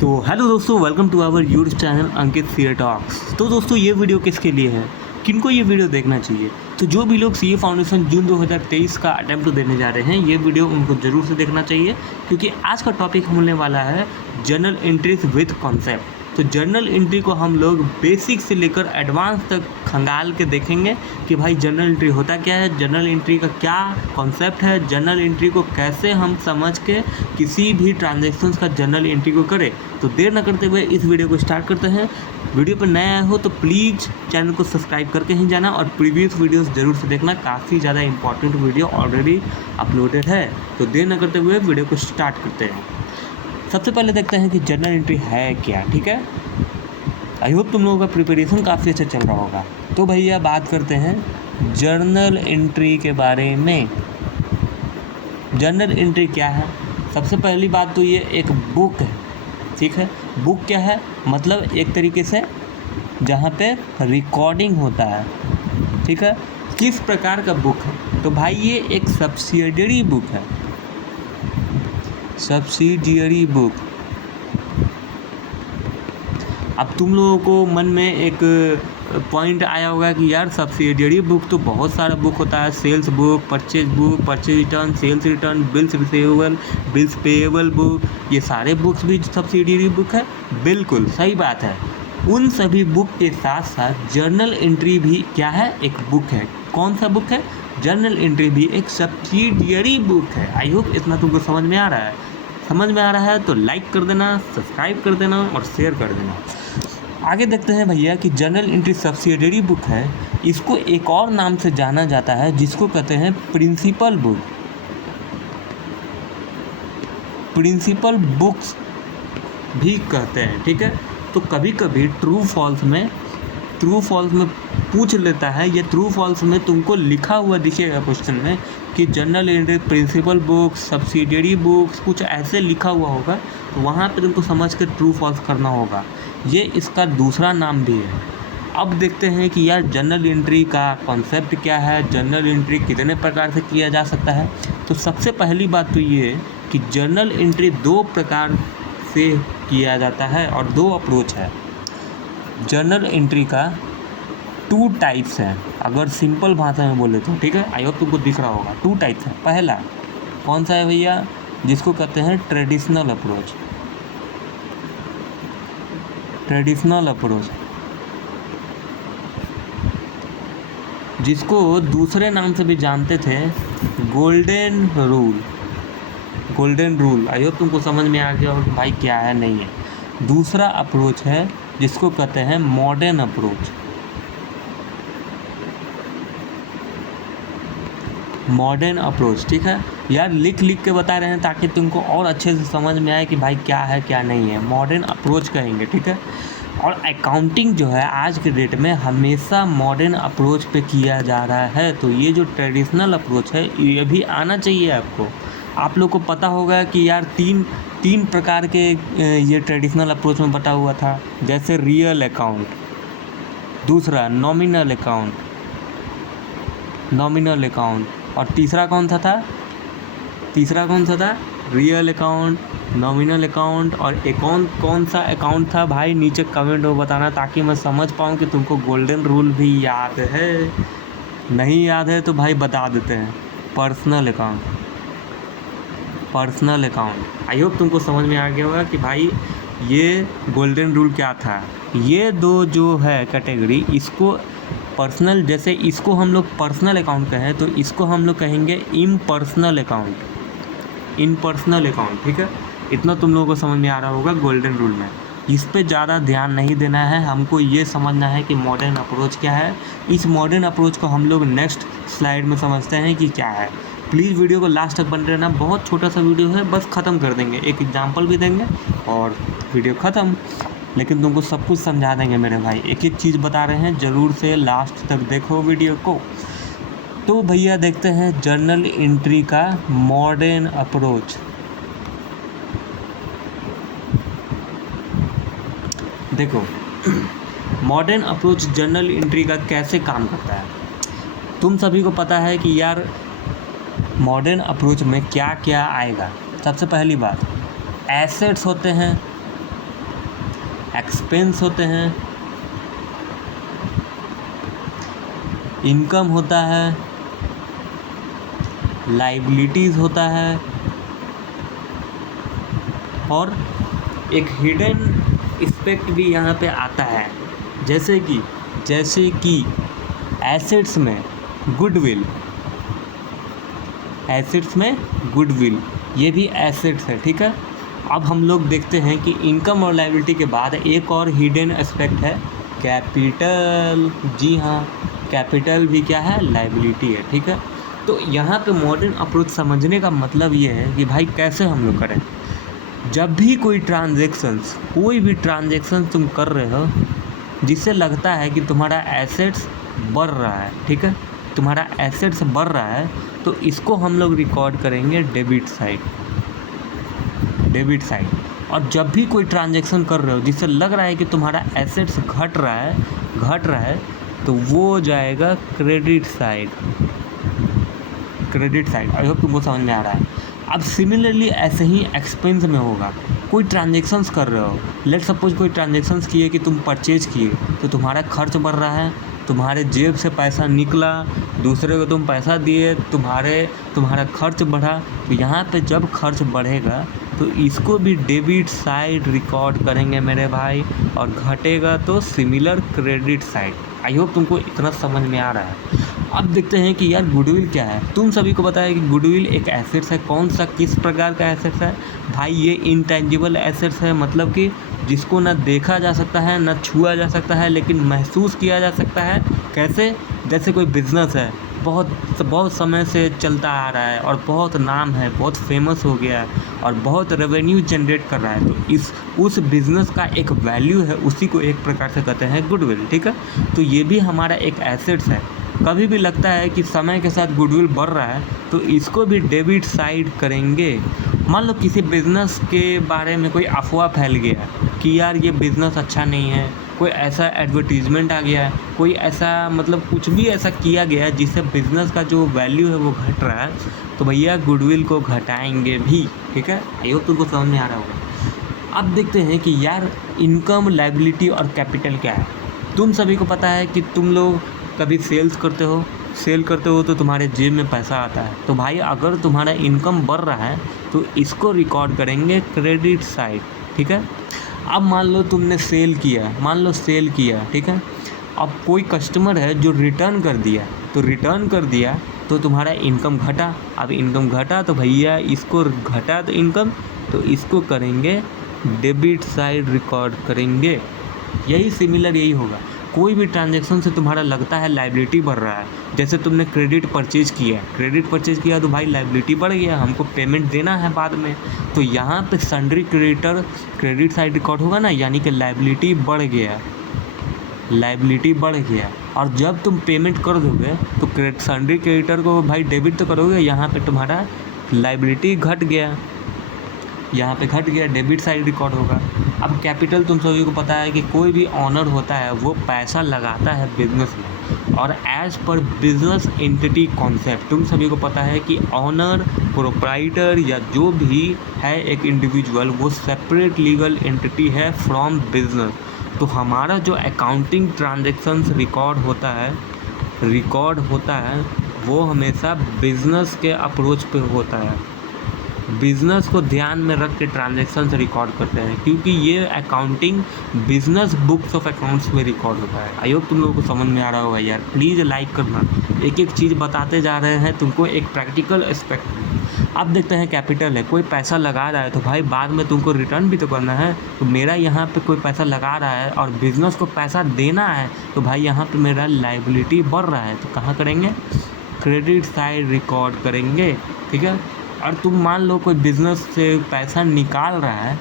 तो हेलो दोस्तों, welcome to our YouTube channel Ankit CA talks. तो दोस्तों ये वीडियो किसके लिए है, किनको ये वीडियो देखना चाहिए? तो जो भी लोग सीए फाउंडेशन जून 2023 का अटेम्प्ट देने जा रहे हैं, ये वीडियो उनको ज़रूर से देखना चाहिए, क्योंकि आज का टॉपिक होने वाला है जर्नल एंट्रीज विद कॉन्सेप्ट। तो जर्नल एंट्री को हम लोग बेसिक से लेकर एडवांस तक खंगाल के देखेंगे कि भाई जर्नल एंट्री होता क्या है, जर्नल एंट्री का क्या कॉन्सेप्ट है, जर्नल एंट्री को कैसे हम समझ के किसी भी ट्रांजैक्शंस का जर्नल एंट्री को करें। तो देर न करते हुए इस वीडियो को स्टार्ट करते हैं। वीडियो पर नया आए हो तो प्लीज़ चैनल को सब्सक्राइब करके ही जाना और प्रीवियस वीडियोस ज़रूर से देखना, काफ़ी ज़्यादा इंपॉर्टेंट वीडियो ऑलरेडी अपलोडेड है। तो देर न करते हुए वीडियो को स्टार्ट करते हैं। सबसे पहले देखते हैं कि जर्नल एंट्री है क्या। ठीक है, आई होप तुम लोगों का प्रिपरेशन काफ़ी अच्छा चल रहा होगा। तो भैया बात करते हैं जर्नल एंट्री के बारे में। जर्नल एंट्री क्या है? सबसे पहली बात तो ये एक बुक है। ठीक है, बुक क्या है? मतलब एक तरीके से जहाँ पे रिकॉर्डिंग होता है। ठीक है, किस प्रकार का बुक है? तो भाई ये एक सब्सिडियरी बुक है, सब्सिडियरी बुक। अब तुम लोगों को मन में एक पॉइंट आया होगा कि यार सब्सिडियरी बुक तो बहुत सारा बुक होता है, sales book, purchase book, purchase return, sales return, bills receivable, bills payable book, ये सारे बुक्स भी सब्सिडियरी बुक है। बिल्कुल सही बात है। उन सभी बुक के साथ साथ जर्नल एंट्री भी क्या है? एक बुक है। कौन सा बुक है? जर्नल एंट्री भी एक सब्सिडियरी बुक है। आई होप इतना तुमको समझ में आ रहा है। समझ में आ रहा है तो लाइक कर देना, सब्सक्राइब कर देना और शेयर कर देना। आगे देखते हैं भैया कि जर्नल एंट्री सब्सिडियरी बुक है। इसको एक और नाम से जाना जाता है जिसको कहते हैं प्रिंसिपल बुक। प्रिंसिपल बुक्स भी कहते हैं। ठीक है, तो कभी कभी ट्रू फॉल्स में पूछ लेता है, या ट्रू फॉल्स में तुमको लिखा हुआ दिखेगा क्वेश्चन में कि journal entry principal books, subsidiary books, कुछ ऐसे लिखा हुआ होगा। तो वहाँ पे तुमको समझ के ट्रू फॉल्स करना होगा। ये इसका दूसरा नाम भी है। अब देखते हैं कि यार जर्नल एंट्री का कॉन्सेप्ट क्या है, जर्नल एंट्री कितने प्रकार से किया जा सकता है। तो सबसे पहली बात तो ये है कि जर्नल एंट्री दो प्रकार से किया जाता है और दो अप्रोच है। जर्नल एंट्री का 2 टाइप्स हैं, अगर सिंपल भाषा में बोले तो। ठीक है, आई होप तुमको दिख रहा होगा। 2 टाइप्स है। पहला कौन सा है भैया? जिसको कहते हैं ट्रेडिशनल अप्रोच। ट्रेडिशनल अप्रोच, जिसको दूसरे नाम से भी जानते थे golden rule. Golden rule, I hope तुमको समझ में आ गया हो कि भाई क्या है, नहीं है। दूसरा अप्रोच है जिसको कहते हैं मॉडर्न अप्रोच। Modern approach. ठीक है यार, लिख के बता रहे हैं ताकि तुमको और अच्छे से समझ में आए कि भाई क्या है क्या नहीं है। मॉडर्न अप्रोच कहेंगे। ठीक है, और अकाउंटिंग जो है आज के डेट में हमेशा मॉडर्न अप्रोच पे किया जा रहा है। तो ये जो ट्रेडिशनल अप्रोच है ये भी आना चाहिए आपको। आप लोग को पता होगा कि यार तीन प्रकार के ये ट्रेडिशनल अप्रोच में बटा हुआ था, जैसे रियल अकाउंट, दूसरा नॉमिनल अकाउंट, और तीसरा कौन सा था? रियल अकाउंट, नॉमिनल अकाउंट, और कौन सा अकाउंट था भाई? नीचे कमेंट में बताना ताकि मैं समझ पाऊँ कि तुमको गोल्डन रूल भी याद है। नहीं याद है तो भाई बता देते हैं। Personal account. आई होप तुमको समझ में आ गया होगा कि भाई ये गोल्डन रूल क्या था। ये दो जो है कैटेगरी, इसको पर्सनल, जैसे इसको हम लोग पर्सनल अकाउंट कहें तो इसको हम लोग कहेंगे इम्पर्सनल अकाउंट। ठीक है, इतना तुम लोगों को समझ में आ रहा होगा गोल्डन रूल में। इस पे ज़्यादा ध्यान नहीं देना है, हमको ये समझना है कि मॉडर्न अप्रोच क्या है। इस मॉडर्न अप्रोच को हम लोग नेक्स्ट स्लाइड में समझते हैं कि क्या है। प्लीज़ वीडियो को लास्ट तक बन रहना। बहुत छोटा सा वीडियो है, बस ख़त्म कर देंगे, एक एग्जाम्पल भी देंगे और वीडियो ख़त्म। लेकिन तुमको सब कुछ समझा देंगे मेरे भाई, एक एक चीज़ बता रहे हैं, ज़रूर से लास्ट तक देखो वीडियो को। तो भैया देखते हैं जर्नल एंट्री का मॉडर्न अप्रोच। देखो मॉडर्न अप्रोच जर्नल एंट्री का कैसे काम करता है। तुम सभी को पता है कि यार मॉडर्न अप्रोच में क्या क्या आएगा। सबसे पहली बात, एसेट्स होते हैं, एक्सपेंस होते हैं, इनकम होता है, लाइबिलिटीज़ होता है, और एक हिडन एस्पेक्ट भी यहाँ पे आता है, जैसे कि एसेट्स में गुडविल, ये भी एसेट्स है, ठीक है। अब हम लोग देखते हैं कि इनकम और लायबिलिटी के बाद एक और हिडन एस्पेक्ट है कैपिटल। जी हाँ, कैपिटल भी क्या है, लायबिलिटी है, ठीक है। तो यहाँ पे मॉडर्न अप्रोच समझने का मतलब ये है कि भाई कैसे हम लोग करें। जब भी कोई भी ट्रांजैक्शन तुम कर रहे हो जिससे लगता है कि तुम्हारा एसेट्स बढ़ रहा है, ठीक है, तुम्हारा एसेट्स बढ़ रहा है, तो इसको हम लोग रिकॉर्ड करेंगे डेबिट साइड। और जब भी कोई ट्रांजैक्शन कर रहे हो जिससे लग रहा है कि तुम्हारा एसेट्स घट रहा है तो वो जाएगा क्रेडिट साइड। आई होप तुमको समझ में आ रहा है। अब सिमिलरली ऐसे ही एक्सपेंस में होगा। कोई ट्रांजैक्शंस कर रहे हो, लेट सपोज कोई ट्रांजैक्शंस किए कि तुम परचेज किए, तो तुम्हारा खर्च बढ़ रहा है, तुम्हारे जेब से पैसा निकला, दूसरे को तुम पैसा दिए, तुम्हारा खर्च बढ़ा। तो यहाँ पे जब खर्च बढ़ेगा तो इसको भी डेबिट साइड रिकॉर्ड करेंगे मेरे भाई, और घटेगा तो similar credit side. I hope तुमको इतना समझ में आ रहा है। अब देखते हैं कि यार गुडविल क्या है। तुम सभी को पता है कि गुडविल एक एसेट्स है। कौन सा, किस प्रकार का एसेट्स है भाई? ये इंटेंजिबल एसेट्स है, मतलब कि जिसको ना देखा जा सकता है, ना छुआ जा सकता है, लेकिन महसूस किया जा सकता है। कैसे? जैसे कोई बिज़नेस है, बहुत समय से चलता आ रहा है और बहुत नाम है, बहुत फेमस हो गया है और बहुत रेवेन्यू जनरेट कर रहा है, तो उस बिज़नेस का एक वैल्यू है, उसी को एक प्रकार से कहते हैं गुडविल, ठीक है। तो ये भी हमारा एक एसेट्स है। कभी भी लगता है कि समय के साथ गुडविल बढ़ रहा है तो इसको भी डेबिट साइड करेंगे। मान लो किसी बिज़नेस के बारे में कोई अफवाह फैल गया कि यार ये बिज़नेस अच्छा नहीं है, कोई ऐसा एडवर्टीज़मेंट आ गया है, कोई ऐसा मतलब कुछ भी ऐसा किया गया है जिससे बिज़नेस का जो वैल्यू है वो घट रहा है, तो भैया गुडविल को घटाएंगे भी, ठीक है। आई होप तुमको समझ में आ रहा होगा। अब देखते हैं कि यार इनकम, लायबिलिटी और कैपिटल क्या है। तुम सभी को पता है कि तुम लोग कभी सेल करते हो तो तुम्हारे जेब में पैसा आता है। तो भाई अगर तुम्हारा इनकम बढ़ रहा है तो इसको रिकॉर्ड करेंगे क्रेडिट साइड, ठीक है। अब मान लो तुमने सेल किया, ठीक है। अब कोई कस्टमर है जो रिटर्न कर दिया तो तुम्हारा इनकम घटा। अब इनकम घटा तो भैया इसको घटा तो इनकम, तो इसको करेंगे डेबिट साइड रिकॉर्ड करेंगे। यही होगा। कोई भी ट्रांजैक्शन से तुम्हारा लगता है लायबिलिटी बढ़ रहा है, जैसे तुमने क्रेडिट परचेज किया तो भाई लायबिलिटी बढ़ गया, हमको पेमेंट देना है बाद में, तो यहाँ पे sundry creditor credit side record होगा ना, यानी कि लायबिलिटी बढ़ गया। और जब तुम पेमेंट कर दोगे तो सन्ड्री क्रेडिटर को भाई डेबिट तो करोगे, यहाँ पे तुम्हारा लायबिलिटी घट गया, डेबिट साइड रिकॉर्ड होगा। अब कैपिटल तुम सभी को पता है कि कोई भी ऑनर होता है वो पैसा लगाता है बिजनेस में, और as per business entity concept तुम सभी को पता है कि ऑनर, प्रोप्राइटर या जो भी है एक इंडिविजुअल, वो सेपरेट लीगल एंटिटी है फ्रॉम बिजनेस। तो हमारा जो अकाउंटिंग ट्रांजैक्शंस रिकॉर्ड होता है वो हमेशा बिजनेस के अप्रोच पे होता है। बिज़नेस को ध्यान में रख के ट्रांजैक्शंस रिकॉर्ड करते हैं, क्योंकि ये accounting business books of accounts में रिकॉर्ड होता है। आई होप तुम लोगों को समझ में आ रहा होगा यार। प्लीज़ लाइक करना, एक चीज़ बताते जा रहे हैं तुमको, एक प्रैक्टिकल एस्पेक्ट। अब देखते हैं कैपिटल है, कोई पैसा लगा रहा है तो भाई बाद में तुमको रिटर्न भी तो करना है। तो मेरा यहाँ पे कोई पैसा लगा रहा है और बिज़नेस को पैसा देना है, तो भाई यहाँ पे मेरा लायबिलिटी बढ़ रहा है, तो कहाँ करेंगे? क्रेडिट साइड रिकॉर्ड करेंगे, ठीक है। और तुम मान लो कोई बिज़नेस से पैसा निकाल रहा है,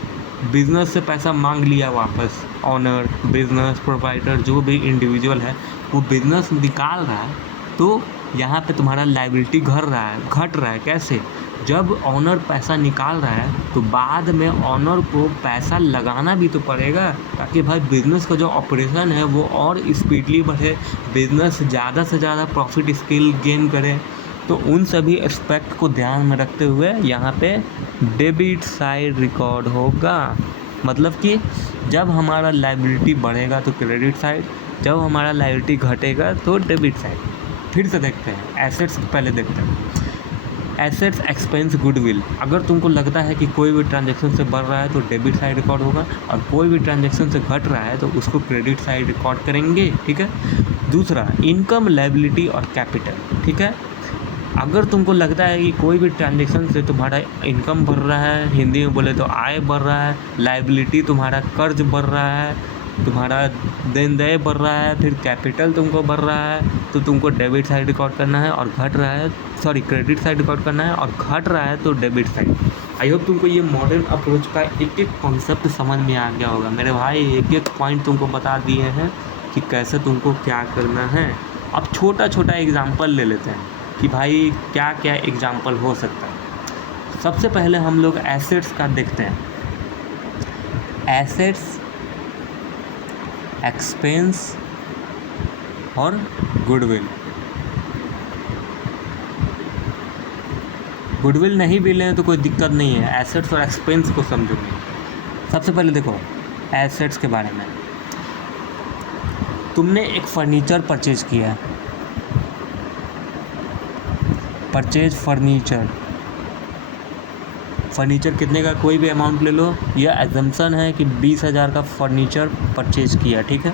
बिज़नेस से पैसा मांग लिया वापस, ऑनर, बिज़नेस प्रोप्राइटर जो भी इंडिविजुअल है वो बिज़नेस निकाल रहा है, तो यहाँ पे तुम्हारा लायबिलिटी घट रहा है। कैसे? जब ऑनर पैसा निकाल रहा है तो बाद में ऑनर को पैसा लगाना भी तो पड़ेगा, ताकि भाई बिज़नेस का जो ऑपरेशन है वो और स्पीडली बढ़े, बिज़नेस ज़्यादा से ज़्यादा प्रॉफिट स्केल गेन करे। तो उन सभी एस्पेक्ट को ध्यान में रखते हुए यहाँ पे डेबिट साइड रिकॉर्ड होगा। मतलब कि जब हमारा लायबिलिटी बढ़ेगा तो क्रेडिट साइड, जब हमारा लायबिलिटी घटेगा तो डेबिट साइड। फिर से देखते हैं, एसेट्स पहले देखते हैं। Assets, expense, goodwill. अगर तुमको लगता है कि कोई भी ट्रांजैक्शन से बढ़ रहा है तो डेबिट साइड रिकॉर्ड होगा, और कोई भी ट्रांजैक्शन से घट रहा है तो उसको क्रेडिट साइड रिकॉर्ड करेंगे, ठीक है। दूसरा, इनकम, लायबिलिटी और कैपिटल, ठीक है। अगर तुमको लगता है कि कोई भी ट्रांजैक्शन से तुम्हारा इनकम बढ़ रहा है, हिंदी में बोले तो आय बढ़ रहा है, लायबिलिटी तुम्हारा कर्ज बढ़ रहा है, तुम्हारा देन देय बढ़ रहा है, फिर कैपिटल तुमको बढ़ रहा है, तो तुमको डेबिट साइड रिकॉर्ड करना है, और घट रहा है, सॉरी क्रेडिट साइड रिकॉर्ड करना है, और घट रहा है तो डेबिट साइड। आई होप तुमको ये मॉडर्न अप्रोच का एक एक कॉन्सेप्ट समझ में आ गया होगा। मेरे भाई एक एक पॉइंट तुमको बता दिए हैं कि कैसे तुमको क्या करना है। अब छोटा छोटा एग्जाम्पल ले लेते हैं कि भाई क्या क्या एग्जाम्पल हो सकता है। सबसे पहले हम लोग एसेट्स का देखते हैं। एसेट्स, एक्सपेंस और गुडविल। गुडविल नहीं भी लें तो कोई दिक्कत नहीं है, एसेट्स और एक्सपेंस को समझोगे। सबसे पहले देखो एसेट्स के बारे में। तुमने एक फर्नीचर परचेज किया, परचेज फर्नीचर कितने का, कोई भी अमाउंट ले लो। यह एजम्पशन है कि 20,000 का फर्नीचर परचेज किया, ठीक है।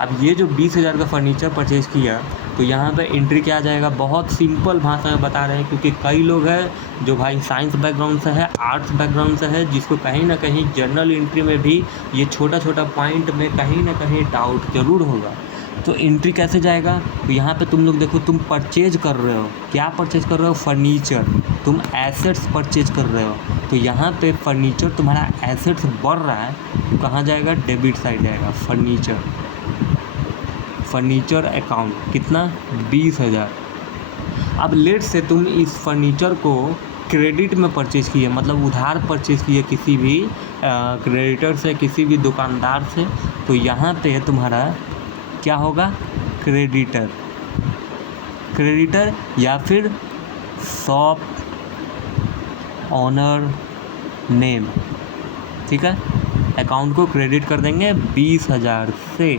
अब ये जो 20,000 का फर्नीचर परचेज किया, तो यहाँ पे एंट्री क्या आ जाएगा, बहुत सिंपल भाषा में बता रहे हैं, क्योंकि कई लोग हैं जो भाई साइंस बैकग्राउंड से है, आर्ट्स बैकग्राउंड से है, जिसको कहीं ना कहीं जर्नल एंट्री में भी ये छोटा छोटा पॉइंट में कहीं ना कहीं डाउट ज़रूर होगा। तो एंट्री कैसे जाएगा, तो यहाँ पे तुम लोग देखो, तुम परचेज कर रहे हो, क्या परचेज कर रहे हो, फर्नीचर। तुम एसेट्स परचेज कर रहे हो, तो यहाँ पे फर्नीचर तुम्हारा एसेट्स बढ़ रहा है, तो कहाँ जाएगा, डेबिट साइड जाएगा। फर्नीचर अकाउंट कितना, 20,000। अब लेट से तुम इस फर्नीचर को क्रेडिट में परचेज किए, मतलब उधार परचेज किए किसी भी क्रेडिटर से, किसी भी दुकानदार से, तो यहाँ पे तुम्हारा क्या होगा, क्रेडिटर या फिर शॉप ऑनर नेम, ठीक है। अकाउंट को क्रेडिट कर देंगे 20,000 से।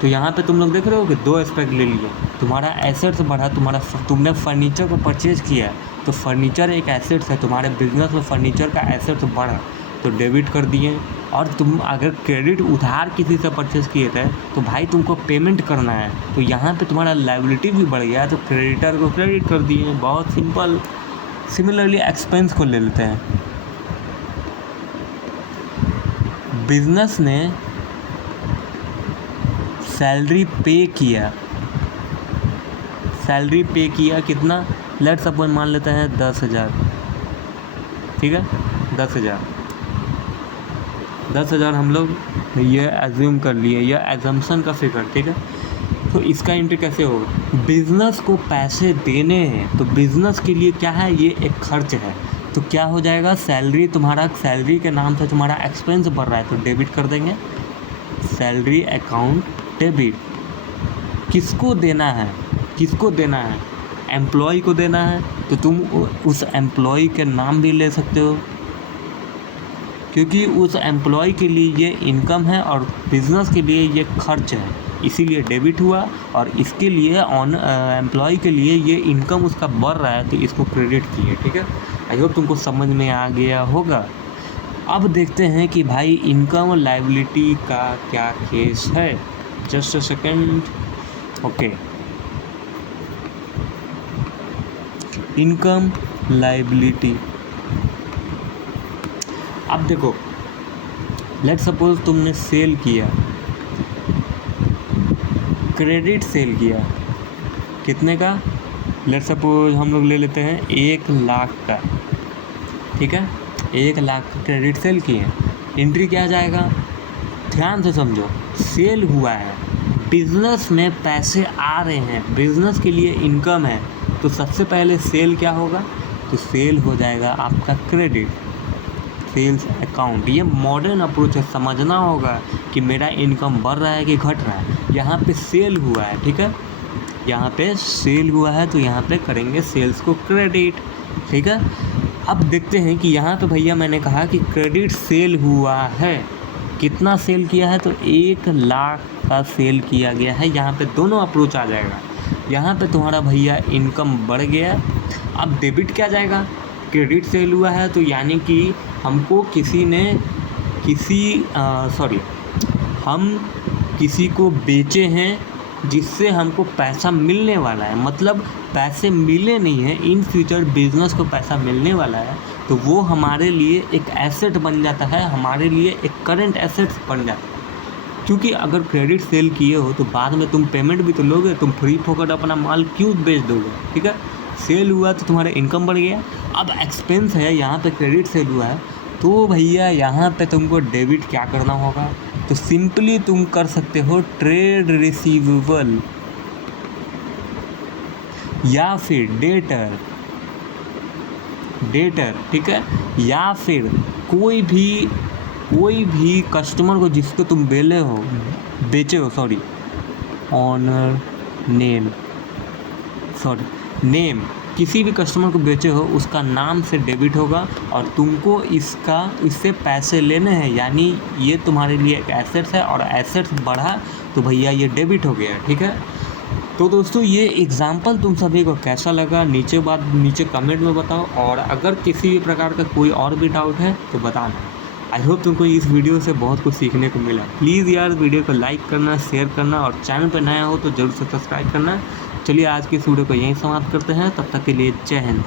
तो यहाँ पे तुम लोग देख रहे हो कि दो एस्पेक्ट ले लिए, तुम्हारा एसेट्स बढ़ा, तुमने फर्नीचर को परचेज किया, तो फर्नीचर एक एसेट्स है, तुम्हारे बिजनेस में फर्नीचर का एसेट्स बढ़ा तो डेबिट कर दिए। और तुम अगर क्रेडिट उधार किसी से परचेज किए थे तो भाई तुमको पेमेंट करना है, तो यहाँ पे तुम्हारा लायबिलिटी भी बढ़ गया, तो क्रेडिटर को क्रेडिट कर दिए, बहुत सिंपल। सिमिलरली एक्सपेंस को ले लेते हैं। बिजनेस ने सैलरी पे किया कितना, लेट सपोज मान लेते हैं 10,000, ठीक है। 10,000 हम लोग ये एज्यूम कर लिए, यह एजम्पशन का फिगर, ठीक है। तो इसका एंट्री कैसे होगा, बिजनेस को पैसे देने हैं, तो बिजनेस के लिए क्या है, ये एक खर्च है, तो क्या हो जाएगा, सैलरी के नाम से तुम्हारा एक्सपेंस बढ़ रहा है, तो डेबिट कर देंगे। Salary account debit. किसको देना है, एम्प्लॉय को देना है, तो तुम उस एम्प्लॉय के नाम भी ले सकते हो, क्योंकि उस एम्प्लॉय के लिए ये इनकम है और बिजनेस के लिए ये खर्च है, इसीलिए डेबिट हुआ। और इसके लिए एम्प्लॉय के लिए ये इनकम उसका बढ़ रहा है, तो इसको क्रेडिट किए, ठीक है। आई होप तुमको समझ में आ गया होगा। अब देखते हैं कि भाई इनकम और लायबिलिटी का क्या केस है। Just a second. Okay, income, liability. अब देखो, लेट सपोज तुमने सेल किया, क्रेडिट सेल किया, कितने का, लेट सपोज हम लोग ले लेते हैं 1 लाख का, ठीक है। 1 लाख क्रेडिट सेल किए, एंट्री क्या जाएगा, ध्यान से समझो, सेल हुआ है, बिजनेस में पैसे आ रहे हैं, बिजनेस के लिए इनकम है, तो सबसे पहले सेल क्या होगा, तो सेल हो जाएगा आपका क्रेडिट, सेल्स अकाउंट। ये मॉडर्न अप्रोच है, समझना होगा कि मेरा इनकम बढ़ रहा है कि घट रहा है। यहाँ पे सेल हुआ है, ठीक है, यहाँ पे सेल हुआ है, तो यहाँ पे करेंगे सेल्स को क्रेडिट, ठीक है। अब देखते हैं कि यहाँ पे भैया मैंने कहा कि क्रेडिट सेल हुआ है, कितना सेल किया है, तो 1 लाख का सेल किया गया है। यहाँ पे दोनों अप्रोच आ जाएगा। यहाँ पे तुम्हारा भैया इनकम बढ़ गया। अब डेबिट क्या जाएगा, क्रेडिट सेल हुआ है तो यानी कि हमको हम किसी को बेचे हैं जिससे हमको पैसा मिलने वाला है, मतलब पैसे मिले नहीं हैं, इन फ्यूचर बिजनेस को पैसा मिलने वाला है, तो वो हमारे लिए एक एसेट बन जाता है, हमारे लिए एक करंट एसेट्स बन जाता है। क्योंकि अगर क्रेडिट सेल किए हो तो बाद में तुम पेमेंट भी तो लोगे, तुम फ्री फोकट अपना माल क्यों बेच दोगे, ठीक है। सेल हुआ तो तुम्हारा इनकम बढ़ गया। अब एक्सपेंस है, यहाँ पे क्रेडिट सेल हुआ है तो भैया यहाँ पे तुमको डेबिट क्या करना होगा, तो सिंपली तुम कर सकते हो ट्रेड रिसीवेबल या फिर डेटर, ठीक है, या फिर कोई भी कस्टमर को जिसको तुम बेचे हो ऑनर नेम किसी भी कस्टमर को बेचे हो उसका नाम से डेबिट होगा और तुमको इससे पैसे लेने हैं, यानी ये तुम्हारे लिए एक एसेट्स है और एसेट्स बढ़ा तो भैया ये डेबिट हो गया, ठीक है। तो दोस्तों ये एग्जाम्पल तुम सभी को कैसा लगा नीचे कमेंट में बताओ, और अगर किसी भी प्रकार का कोई और भी डाउट है तो बताना। आई होप तुमको इस वीडियो से बहुत कुछ सीखने को मिला। प्लीज़ यार वीडियो को लाइक करना, शेयर करना और चैनल पर नया हो तो जरूर से सब्सक्राइब करना। चलिए आज की इस वीडियो को यहीं समाप्त करते हैं, तब तक के लिए जय हिंद।